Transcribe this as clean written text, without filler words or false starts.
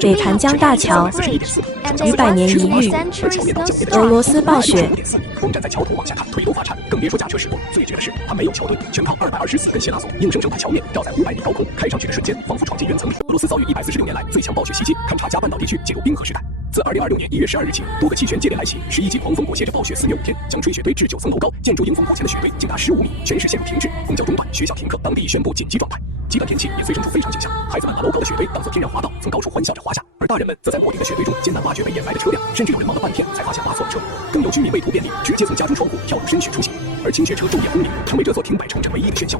北盘江大桥于100年一遇，俄罗斯暴雪。光站在桥头往下看，腿都发颤，更别说驾车时候。最绝的是，它没有桥墩，全靠224根希拉索硬生生把桥面吊在500米高空，开上去的瞬间，仿佛闯进云层里。俄罗斯遭遇146年来最强暴雪袭击，堪察加半岛地区进入冰河时代。自2026年1月12日起，多个气旋接连来袭，11级狂风裹挟着暴雪肆虐5天，将吹雪堆至9层楼高，建筑迎风铺前的雪堆竟达15米，全市陷入停滞，公交中断，学校停课，当地宣布紧急状态。极端天气也催生出非常景象，孩子们把楼高的雪堆当作天然滑道，从高处欢笑着滑下，而大人们则在破顶的雪堆中艰难挖掘被掩埋的车辆，甚至有人忙了半天才发现挖错了车。更有居民为图便利，直接从家中窗户跳入深雪出行，而清雪车昼夜轰鸣，成为这座停摆城镇唯一的喧嚣。